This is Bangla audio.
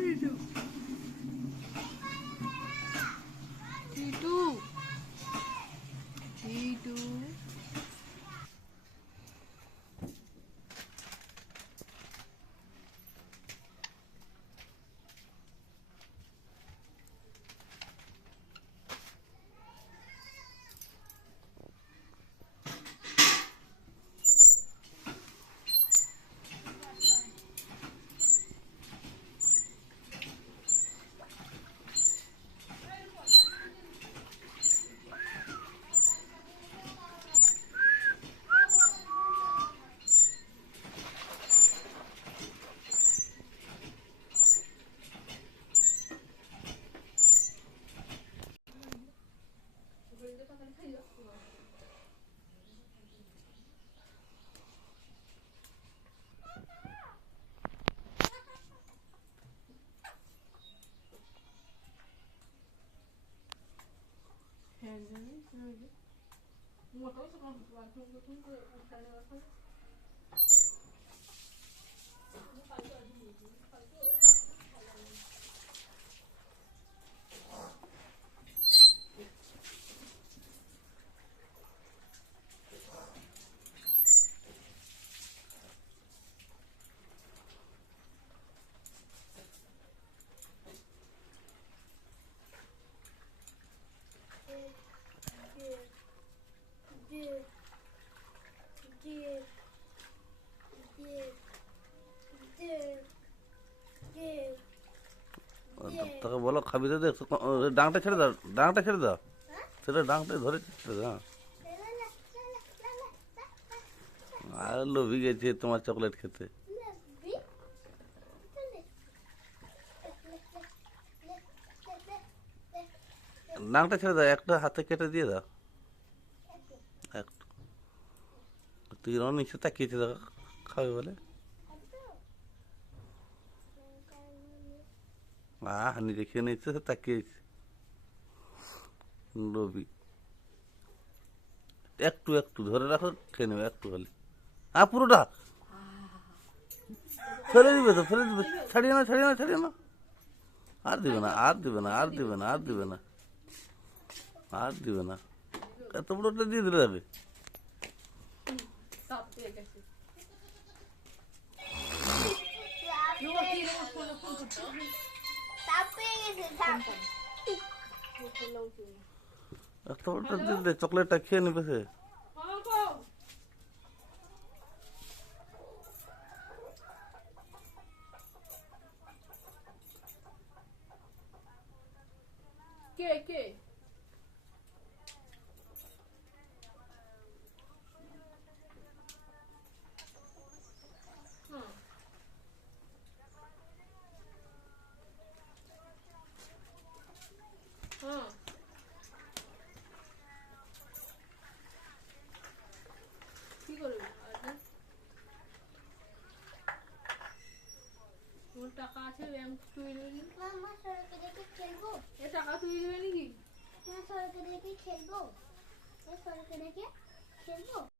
টিটু টিটু তাকে বলো খাবি তো দেখ ডাংটা ছেড়ে দাও, ডাংটা ছেড়ে দাও, সেটা ডাংটা ধরে ছেড়ে দাও। আর লোভি গেছে তোমার চকলেট খেতে। ডাংটা ছেড়ে দাও, একটা হাতে কেটে দিয়ে দাও। তুই নিচে তাকিয়েছে দেখো খাবে বলে। নিজে খেয়ে নিচ্ছে, সে তাকিয়েছে লোভি। একটু একটু ধরে রাখো, খেয়ে নেবে একটু হলে। পুরোটা ফেলে দিবে তো, ফেলে দিবে। ছাড়িয়ে না, ছাড়িয়ে না, ছাড়িয়ে না। আর দিবে না, আর দিবে না, আর দিবে না, আর দিবে না, আর দিবে না। এত বড়টা দিয়ে দিলে যাবে। এত বড়টা দিয়ে দিলে চকলেটটা খেয়ে নেবে সে। কে কে কি করবি? তোর টাকা আছে, ব্যাংক তুই দেবে। মামা সরকে দেখে খেলবো। এ টাকা তুই দেবে নাকি? সরকে দেখে খেলবো। সরকে দেখে খেলবো।